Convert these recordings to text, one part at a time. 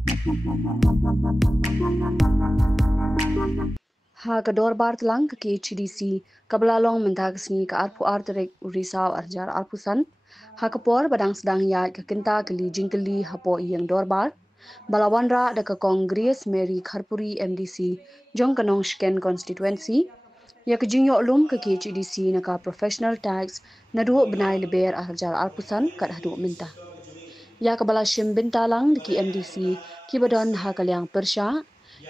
Ha kedor bar telang ke KHDC kabelalong mentagsni ke arpu arterek risau arjar arpusan ha kepor badang sedang ya ke kenta keli jingkeli hapo yang dorbar balawanra da ke kongres Mary Kharpuri MDC jong kanong Shken constituency ya ke jingyo lum ke KHDC na ka professional tax na duo benai leber arjar arpusan kat hadu minta ya ke bala shim bintalang di MDC ki badon ha kalyang persya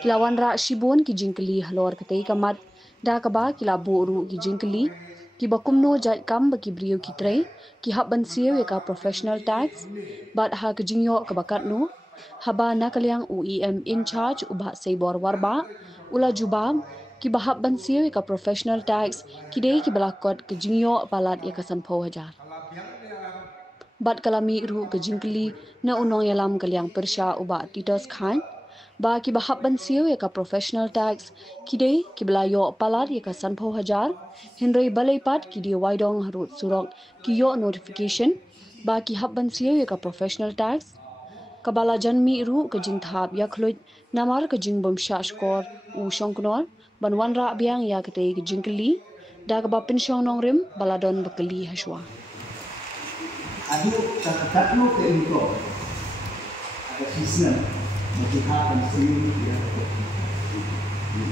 kilawan ra shibun ki jingkeli halor ketei kamat da kaba kila buru ki jingkeli ki bakumno jat kam baki brio ki trei ki habban siu ya ka professional tax bat ha ke jingyo ke bakat no haba na kalyang UEM in charge ubah seibor warba ula jubam ki bahab ban siu ya ka professional tax ki dei ki balakot ke jingyo palat ya ka sanpau hajar bat kalami ru ke jingkeli na unong yalam kalyang persya uba Titus Khan ba ki bahab ban siu ya ka professional tax kidei ki belayo palat ya ka sanpau hajar hinrei balai pat ki di waidong harut surok ki yo notification ba ki hab ban siu ya ka professional tax kabala janmi ru ke jing thap ya khluj namar ke jing bom sha skor u shongknor banwan ra biang ya ke te jingkeli da ka ba pensiong nong rim baladon bakeli haswa Adu tatlo ke info ada season menggunakan sim dia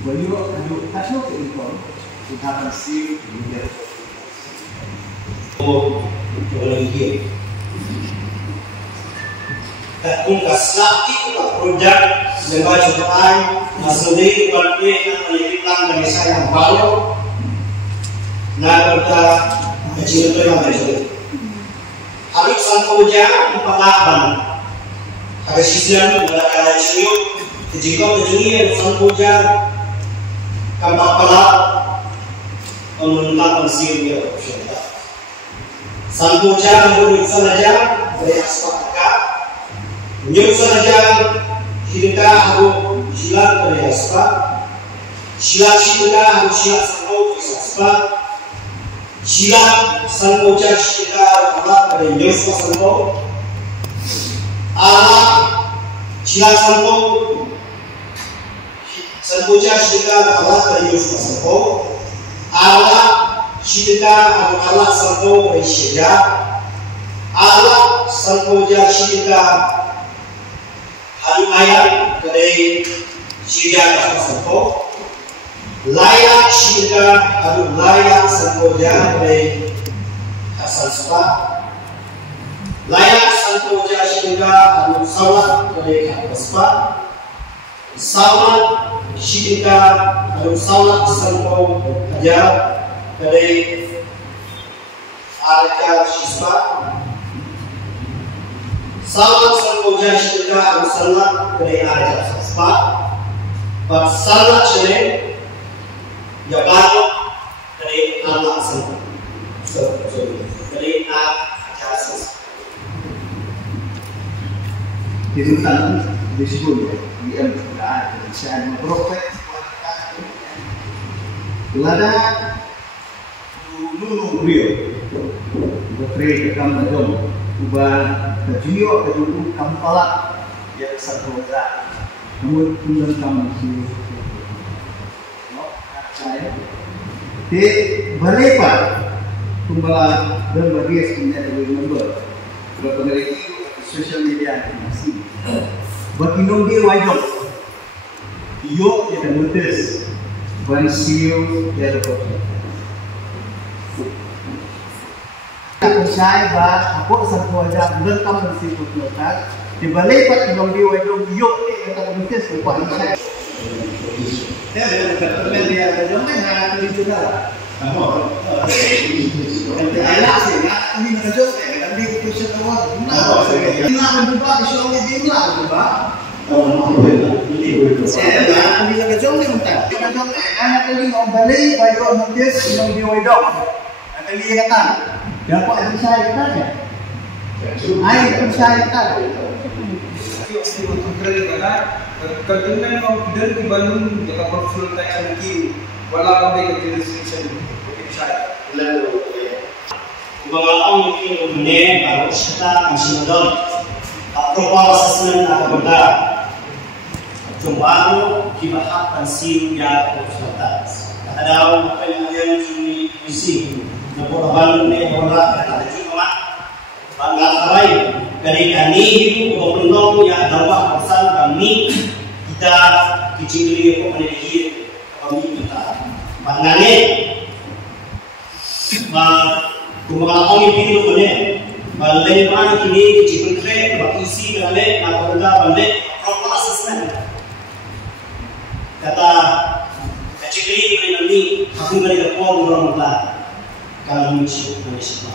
beliau adu tatlo ke info menggunakan sim dia lagi kung kaslaki ko project leba jutaan nasudi walpe ang palitan ng isang balo na pagka kecil yang ada Habis sanpuja pengalaman ada sisian ada siu jika terjadi sanpuja kampala menentang siu dia sanpuja menurut saja dari aspek nyuk saja kita harus silat dari aspek silat kita harus silat aspek silat sanpoja kita alat dari Yesus sanpo alat silat sanpoja kita alat dari Yesus sanpo alat kita alat sanpo dari Syeda alat sanpoja kita ayat dari Syeda sanpo layak syida adu layak sanpoja dari Hasan Spa layak sanpoja syida adu salat dari Hasan Spa salat syida adu salat sanpo aja dari Alka Shispa salat sanpoja syida adu salat dari Alka Spa bab salat syida ya baru dari anak semua, dari anak ajas. Jadi kan disebut di Al-Quran saya memprofet lada dulu beliau berkreat kamu dong ubah kejiyo kedulu kamu palak yang satu wajah namun kemudian kamu sih saya di balepat kumbala dan bagian sebenarnya dari member berapa dari social media masih bagi nombi wajib yo yang notice bansiu ya dapat aku saya bah aku satu wajah dan kamu masih berkata di balepat nombi wajib yo yang dapat notice bukan saya dia jangan hanya dijual. Kamu, enak sih, ini menunjuk, tapi itu semua. Ini mencoba disoalnya dimulai, coba. Saya ini lagi jom ni muntah. Anak tadi mau balik, bayu notis, yang diwaidok. Tadi kata, dapat ada saya kata. Air saya kata. Kemudian confident di Bandung jika profesional tax lagi wala kami ke restriction saya lalu mga ang yung ne para sa masih don approval assessment na kabada Jombaro kibahak pansin ya konsultas. Kadang apa yang ada di misi, naporaban ni orang ada cuma banggarai dari kami itu penolong yang dapat pesan kami kita kecil ko panilihi kami kita. Panane kumakaong itu boleh balai mana kini kecil kre bakisi balai naporaban balai proses kata kecil ini aku beri lapor orang muda kalau misi Malaysia.